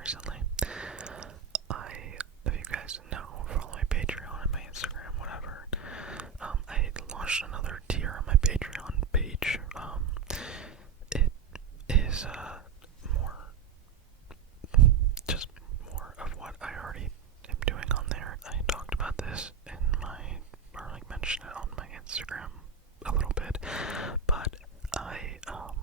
recently. If you guys know, follow my Patreon and my Instagram, whatever. I launched another tier on my Patreon page. It is more of what I already am doing on there. I talked about this mentioned it on my Instagram a little bit, but I am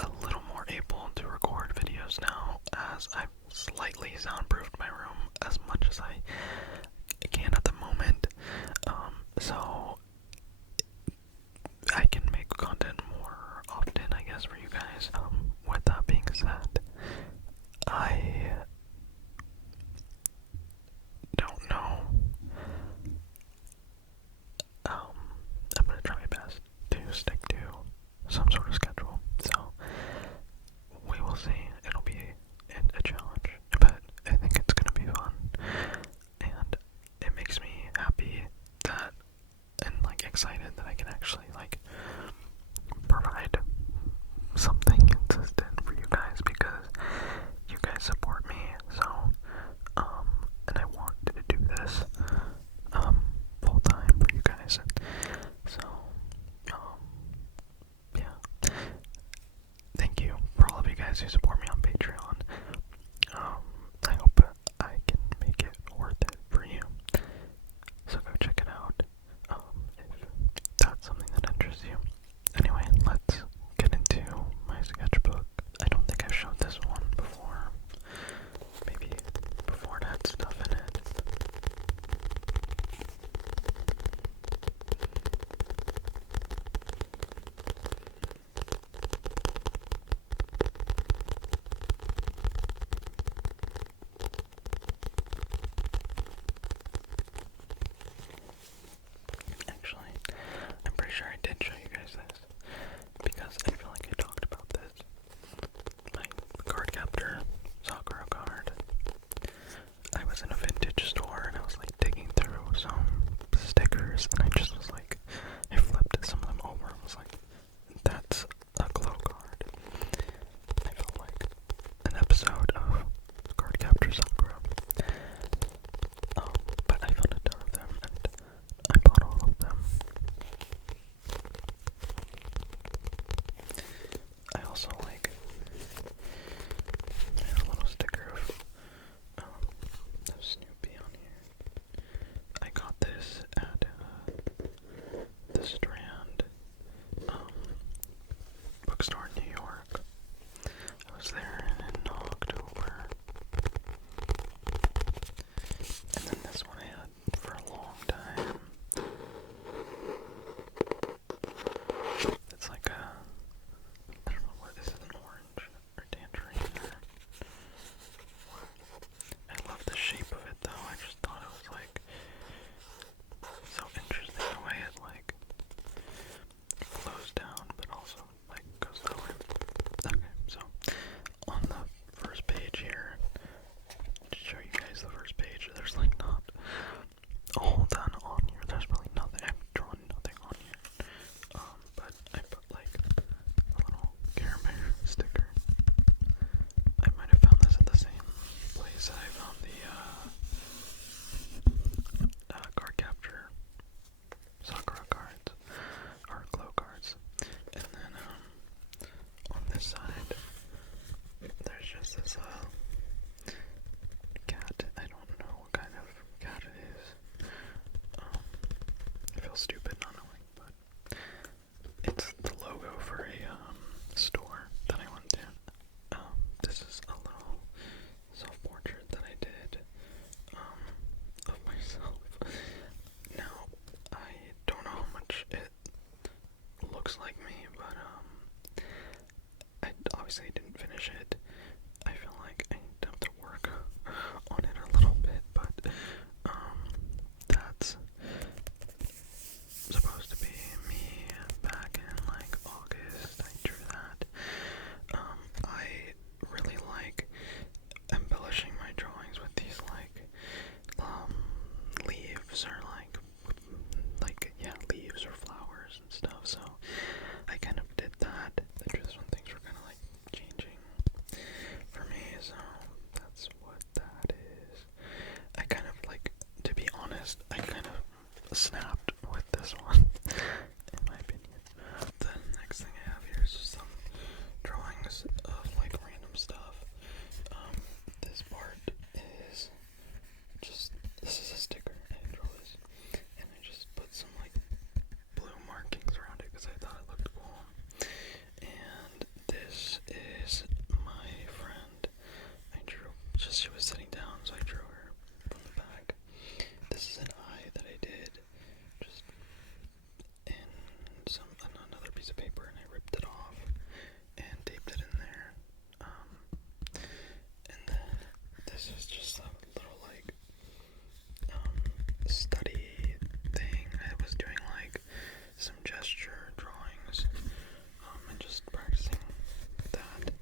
a little more able to record videos now, as I've slightly soundproofed my room as much as I can at the moment, so I can make content more often, I guess, for you guys. With that being said, I don't know. I'm gonna try my best to stick to some sort of schedule, so we will see. It'll be a challenge, but I think it's gonna be fun, and it makes me happy that, and excited that I can actually provide something consistent for you guys, because you guys support me, so and I want to do this full time for you guys, so yeah, thank you for all of you guys who support me on Patreon. I hope I can make it worth it for you, so go check it out if that's something that interests you. Anyway, let's get into my sketchbook. I don't think I've showed this one before. Maybe before it had stuff in it. Actually, I'm pretty sure I did show you guys this, because I feel like I talked about this. My card captor Sakura card. I was in a vintage store and I was digging through some stickers, and I just was I flipped some of them over and was that's a glow card. I felt like an episode of Card Captor Sakura. But I found a ton of them and I bought all of them. I also I had a little sticker of Snoopy on here. I got this at the Strand bookstore in New York. I was there in October. And then this one I had for a long time. It's I don't know what is it, an orange or tangerine or what? I love the shape of it though. I just thought it was so interesting the way it flows down but also goes that way. Okay, so on the first page here, to show you guys the first page, there's not a whole ton on here. There's really nothing. I've drawn nothing on here. But I put a little Care Bear sticker. I might have found this at the same place I found the card capture Sakura cards, or glow cards. And then on this side, there's just this cat. I don't know what kind of cat it is. I feel stupid not knowing, but it's the logo for a store that I went to. This is a little self-portrait that I did of myself. Now, I don't know how much it looks like me, but I obviously didn't finish it. I feel like I have to work on it a little bit, but that's supposed to be me back in August. I drew that. I really like embellishing my drawings with these leaves or leaves or flowers and stuff, so I kind of did that. Just when things were kind of changing drawings of like random stuff. This part is just, this is a sticker. I didn't draw this, and I just put some like blue markings around it because I thought it looked cool. And this is my friend. I drew, just she was sitting down, so I drew her from the back. This is an eye that I did just in another piece of paper, and I ripped it off and taped it in there. And then this is just a little like study thing. I was doing like some gesture drawings and just practicing that.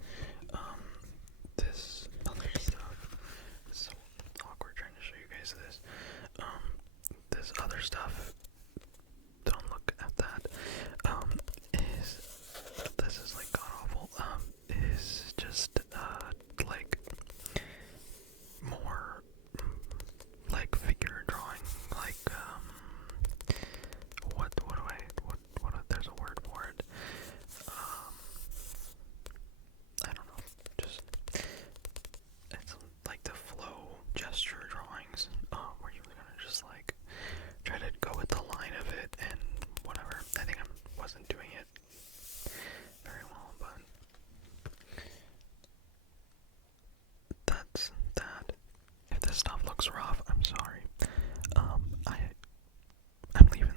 This other stuff is so awkward trying to show you guys this. This other stuff, don't look at that, this is like god awful, is just like more like figure drawing, like there's a word for it. I don't know, just, it's like the flow gesture drawings, where you're gonna just like try to go with the line of it and whatever. I think I wasn't doing it very well, but that's that. If this stuff looks rough, I'm sorry. I'm leaving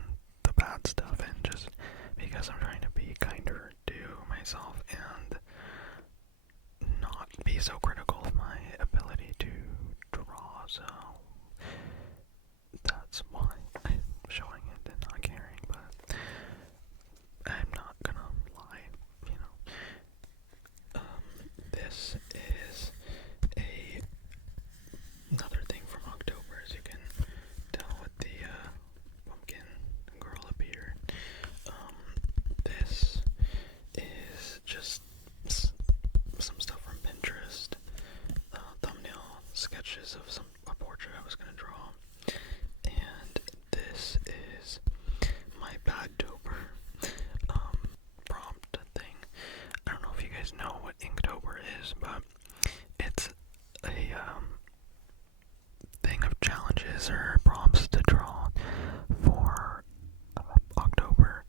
the bad stuff in just because I'm trying to be kinder to myself and not be so critical of my ability to draw, so that's why I'm showing it and not caring, but I'm not gonna lie, you know. This is another thing from October, as you can tell with the pumpkin girl up here. This is just some stuff from Pinterest, thumbnail sketches of a portrait I was gonna draw, and this is my Badtober prompt thing. I don't know if you guys know what Inktober is, but it's a thing of challenges or prompts to draw for October,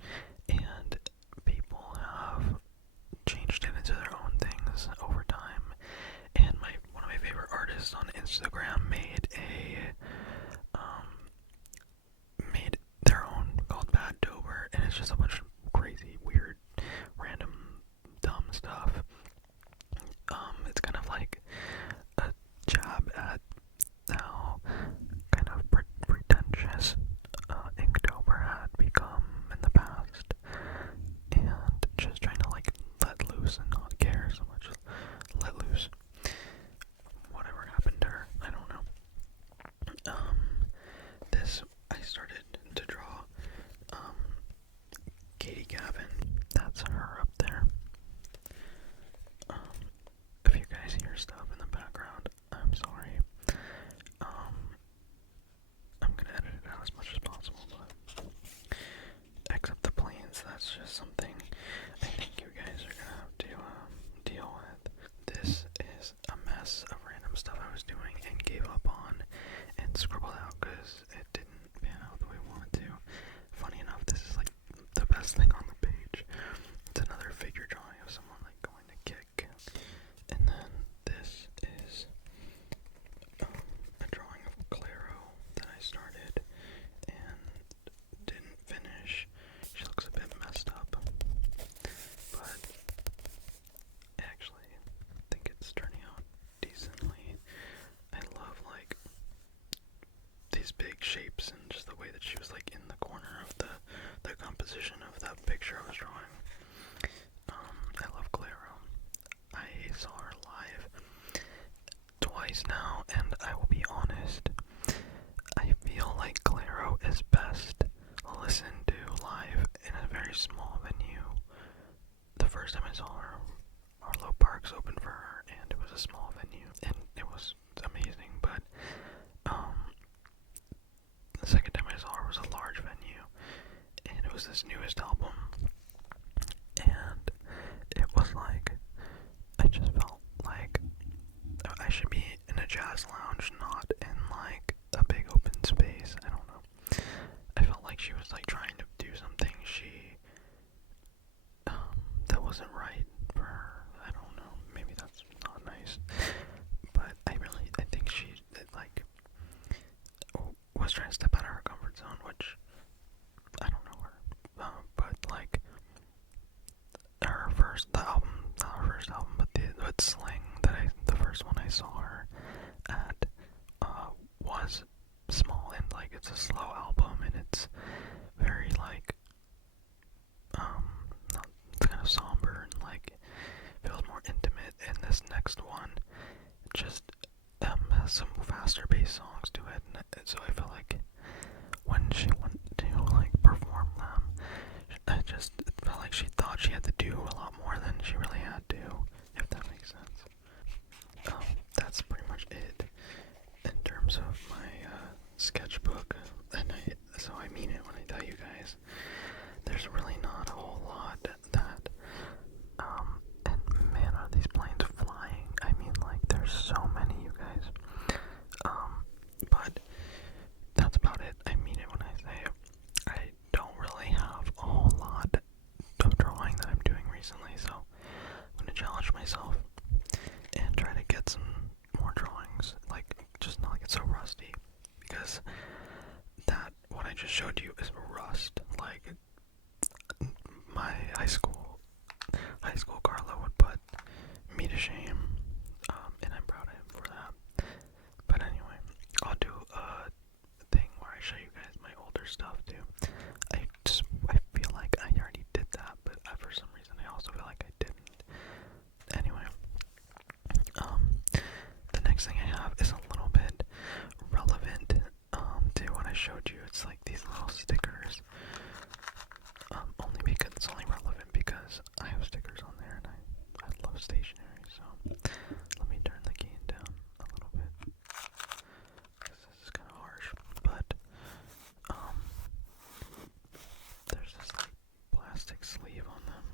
and people have changed it into their own things over time. And one of my favorite artists on Instagram made their own called Badtober, and it's just a bunch of crazy, weird, random, dumb stuff. It's kind of like a jab at how kind of pretentious Inktober had become in the past, and just trying to like let loose and not care so much. Let loose. Whatever happened to her, I don't know. This, I started to draw Kody James. That's her up there. If you guys hear stuff in the background, I'm sorry. I'm gonna edit it out as much as possible, but except the planes, that's just something I think you guys are gonna have to deal with. This is a mess of random stuff I was doing and gave up on and scribbled out because it didn't pan out the way I wanted to. Funny enough, this is like the best thing on the page. It's another figure drawing of someone like going to kick. And then this is a drawing of Claro that I started and didn't finish. She looks a bit messed up, but I actually think it's turning out decently. I love like these big shapes and just the way that she was like in the corner of the composition of that picture I was drawing. I love Claro. I saw her live twice now, and I will be honest, I feel like Claro is best listened to live in a very small venue. The first time I saw her, Arlo Parks opened for her, and it was a small venue, and it was amazing, but the second time I saw her was a large venue, and it was this newest album, and it was like jazz lounge, not in like a big open space. I don't know. I felt like she was like trying to do something that wasn't right for her. I don't know. Maybe that's not nice. But I think she like was trying to step out of her comfort zone, which I don't know her. But like her first album, not her first album, but the Sling the first one I saw her at was small, and like it's a slow album, and it's very like it's kind of somber and like feels more intimate. And this next one just has some faster bass songs to it, and so I felt like when she went to like perform them, it felt like she thought she had to do a lot more than she really had to, if that makes sense. That's pretty much it in terms of my sketchbook, and so I mean it when I tell you guys, there's really not a whole lot that, and man, are these planes flying. I mean, like, there's so many, you guys, but that's about it. I mean it when I say it. I don't really have a whole lot of drawing that I'm doing recently, so I'm gonna challenge myself and try to get some more drawings, like, just not get so rusty, because what I just showed you is rust. Like, my high school Carlo would put me to shame, and I'm proud of him for that. But anyway, I'll do a thing where I show you guys my older stuff too. I feel like I already did that, but for some reason I also feel like I didn't. Anyway, the next thing I have is a little bit relevant to what I showed you. It's like these little stickers. It's only relevant because I have stickers on there, and I love stationery. So let me turn the gain down a little bit. This is kind of harsh, but there's this like plastic sleeve on them.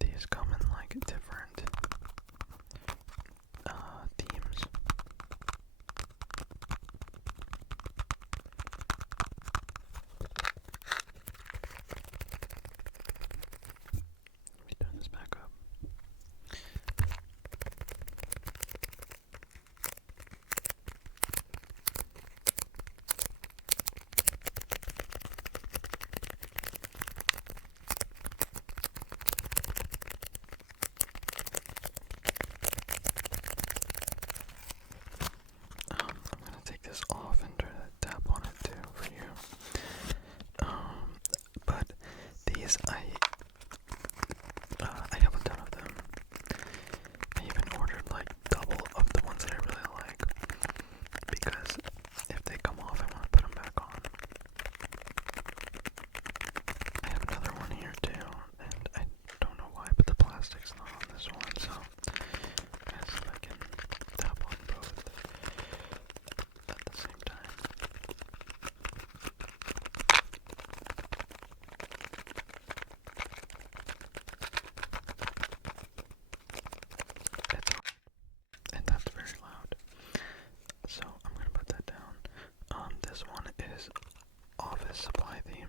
These come in like different themes. Let me turn this back up. I'm gonna take this off and try to tap on it too for you. But these I have a ton of them. I even ordered like double of the ones that I really like, because if they come off, I want to put them back on. I have another one here too, and I don't know why, but the plastic's not on this one, so let's see if I can tap on both at the same time. It's on, and that's very loud. So I'm gonna put that down. This one is office supply themed.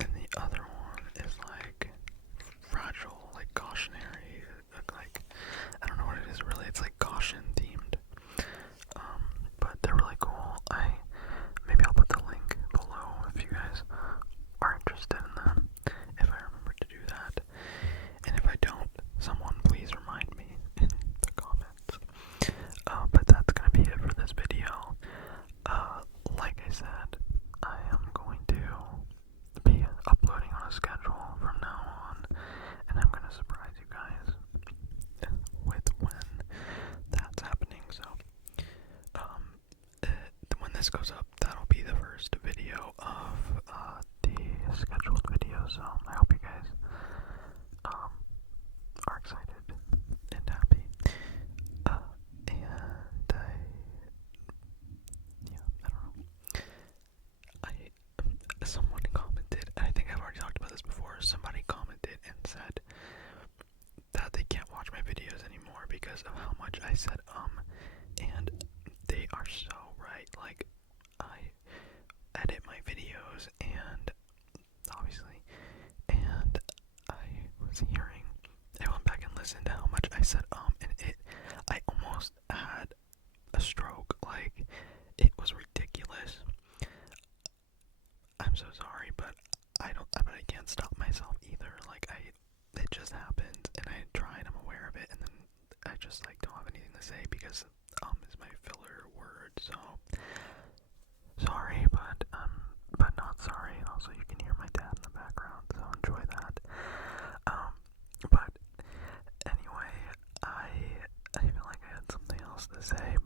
And the other one is like fragile, like cautionary, like, I don't know what it is really, it's like caution themed. this goes up, that'll be the first video of the scheduled video, so I hope you guys are excited and happy. And I don't know. Someone commented, and I think I've already talked about this before, somebody commented and said that they can't watch my videos anymore because of how much I said and they are so right. Like, I edit my videos, and obviously, and I was hearing, I went back and listened to how much I said and I almost had a stroke. Like, it was ridiculous. I'm so sorry, but but I can't stop myself either. Like, it just happens, and I try, and I'm aware of it, and then I just, like, don't have anything to say because is my filler word. So sorry, but not sorry. And also, you can hear my dad in the background, so enjoy that. But anyway, I feel like I had something else to say,